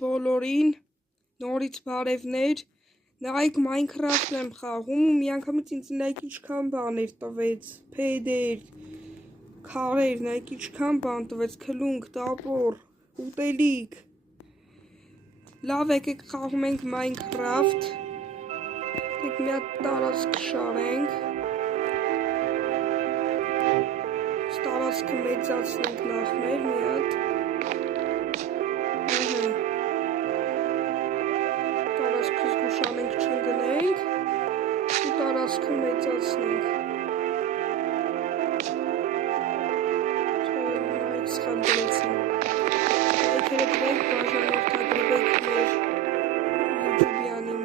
բոլորին, նորից բարևներ, նայք Minecraft եմ խաղում ու միանգամից ինձ նայք ինչքան բաներ տվեց, փեդեր, քարեր, նայք ինչքան բան տվեց, քլունք, տապոր, ուտելիք, լավ եկեք խաղում ենք Minecraft, եք մի հատ տարածք շարենք, տարածքը մեծացնենք նախ մեր մի հատ, տարածքը զգուշանենք չընկնենք ու տարածքը մեծացնենք, նայք սխալ գրեցին, լայքերը գրեք, բաժանորդագրվեք մեր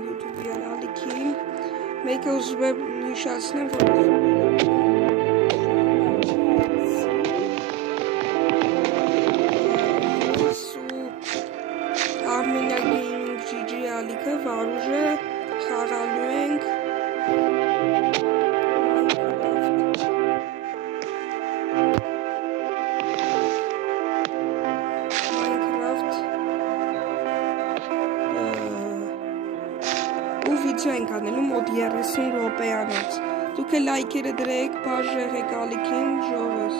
YouTube-յան ալիքին, մեկը ուզում եմ նշացնեմ, որ Armenia Gaming GG ալիքը վարուժը խաղալու ենք Minecraft ու վիդեո ենք անելու մոտ 30 րոպեանոց դուք էլ լայքերը դրեք, բաժեղեք ալիքին, ժողովուրդ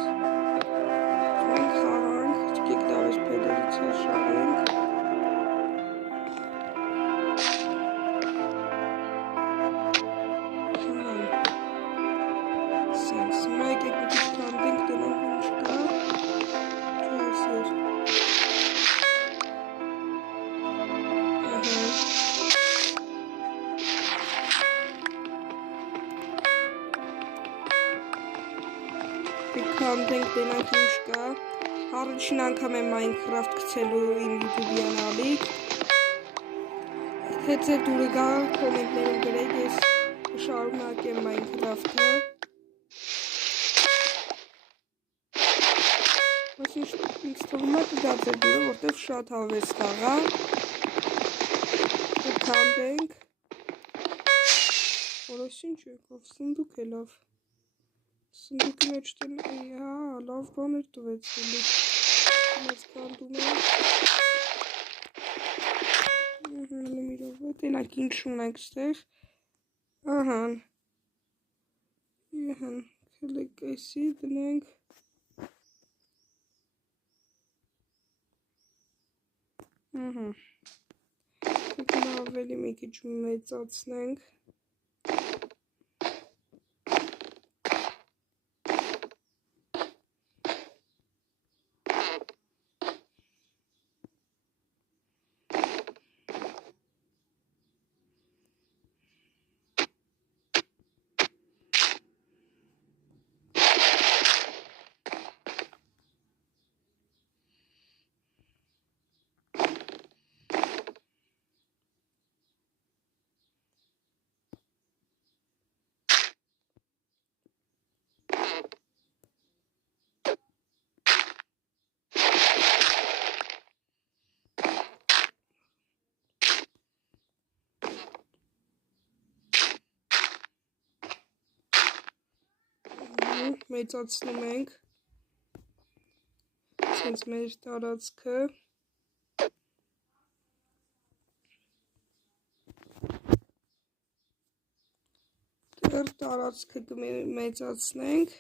մենք խաղանք, չկեք դավես փեդերից շարենք Content դենանք ինչ կա, առաջին անգամ եմ Minecraft գցելու իմ YouTube-յան ալիք, թե ձեր դուրը գա, կոմենտներում գրեք, ես շարունակեմ Minecraft-ը, ինձ թվում է կգա ձեր դուրը, որտև շատ հավես կաղա, կքանդենք, որոս ինչ եկով, սնդուկ է լավ, սնդուկի մեջ տեն, լավ բաներ տվեցելի, մեծ կանդում եմ, տենակ ինչ ունենք ստեղ, ահան, կլեք այսի դնենք, ավելի մի քիչ մեծացնենք, մեծացնում ենք, սենց մեր տարածքը, դեռ տարածքը կմեծացնենք,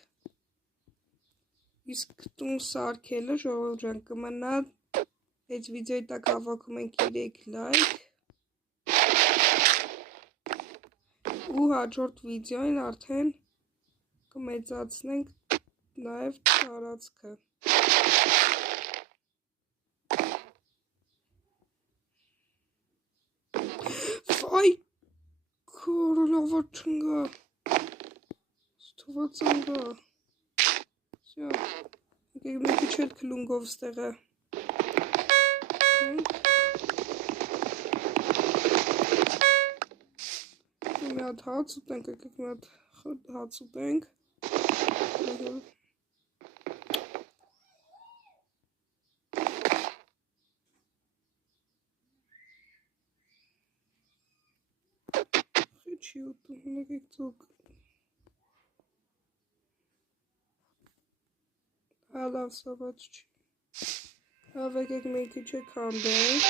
իսկ տուն սարքելը ժողովուրդ ջան կմնա, այդ վիդեոյի տակ հավաքում ենք 3 լայք, ու հաջորդ վիդեոյին արդեն կմեծացնենք նաև տարածքը, վայ, կորոլավա չնգա, ստուված ընգա, եկեք մի քիչ էլ քլունգով ստեղը, մի հատ հաց ուտենք, եկեք մի հատ հաց ուտենք, չի ուտում, եկեք ձուկ, լավ սավաց չի, լավ եկեք մի քիչ քանդենք,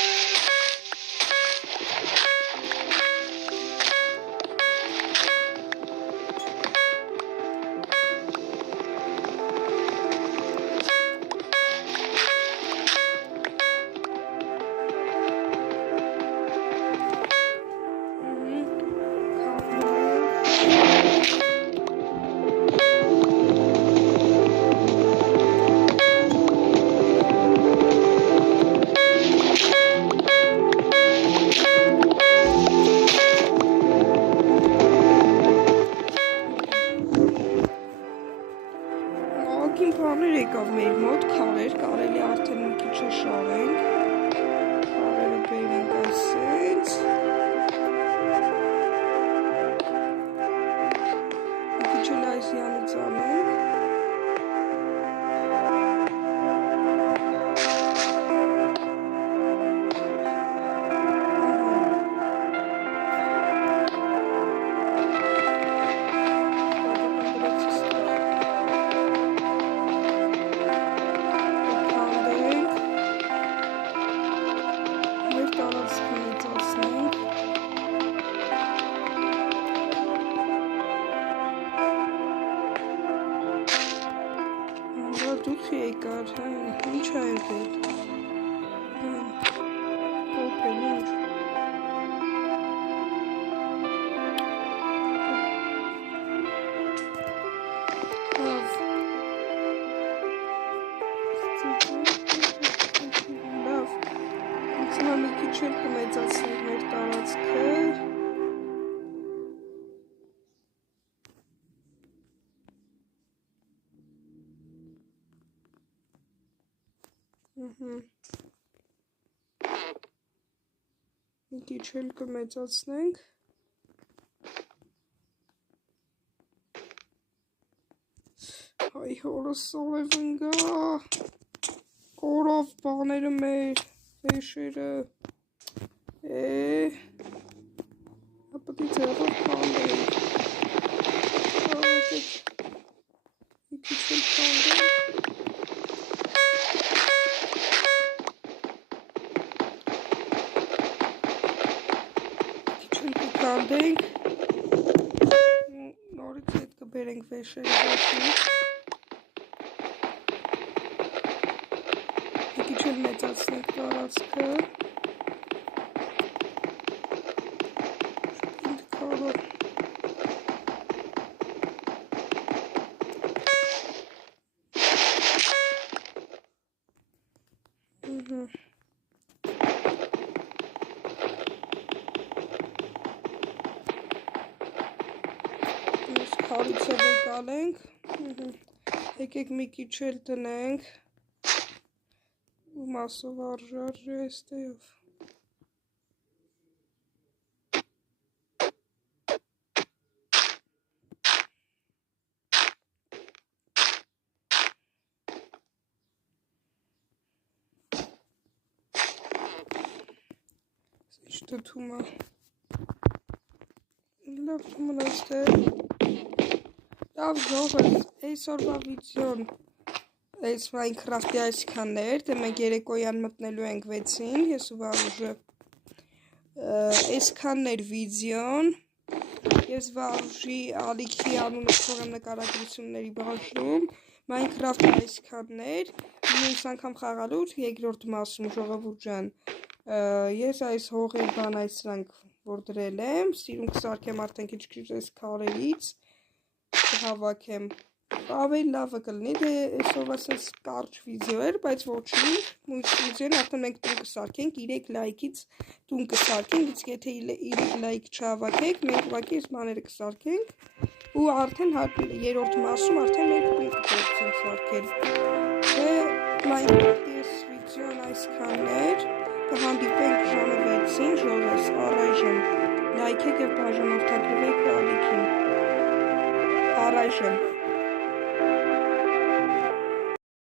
տարածք մեծացնենք։ Դուք եկար, ինչ ա եղել։ Կոպել ինչ։ Լավ, ինձնա մի քիչ էլ կմեծացնենք մեր տարածքը։ Մի քիչ էլ կմեծացնենք։ Այ հորս սովև ընգա, կորավ բաները մեր, վեշերը, ապտի ձևով կանդենք, մի քիչ էլ կանդենք, կանդենք, նորից հետ կբերենք վեշերը ոչինչ, մի քիչ էլ մեծացնենք տարածքը, Քարիցը վեկալենք, եկեք մի քիչ էլ տնենք, ու մասով արժարժը էստեյով։ Ինչ դթում է։ Լավ մնաց թե։ Լավ ժողովուրդ, այսօրվա վիդեոն այս Minecraft-ի այսքանն էր, դե մենք երեկոյան մտնելու ենք 6-ին, ես ու Վարուժը։ Այսքանն էր վիդեոն, ես Վարուժի ալիքի անունը թողեմ նկարագրությունների բաժնում, Minecraft-ի այսքանն էր, մյուս անգամ խաղալուց երկրորդ մասում ժողովուրդ ջան, ես այս հողեր բան այս սրանք որ դրել եմ, սիրուն կսարքեմ արդեն քիչ-քիչ այս քարերից, կհավաքեմ, ավելի լավը կլինի, դե այսօրվա սենց կարճ վիդեո էր, բայց ոչինչ, մույս վիդեոն արդեն մենք տուն կսարքենք, 3 լայքից տուն կսարքենք, իսկ եթե 3 լայք չհավաքեք, մենք ուղղակի այս բաները կսարքենք, ու արդեն երրորդ մասում արդեն մենք տուն կփորձենք սարքել, դե Minecraft-ի այս վիդեոն այսքանն էր, կհանդիպենք ժամը 6-ին, ժողովուրդ, առայժմ լայքեք և բաժանորդագրվեք ալիքին, առայժմ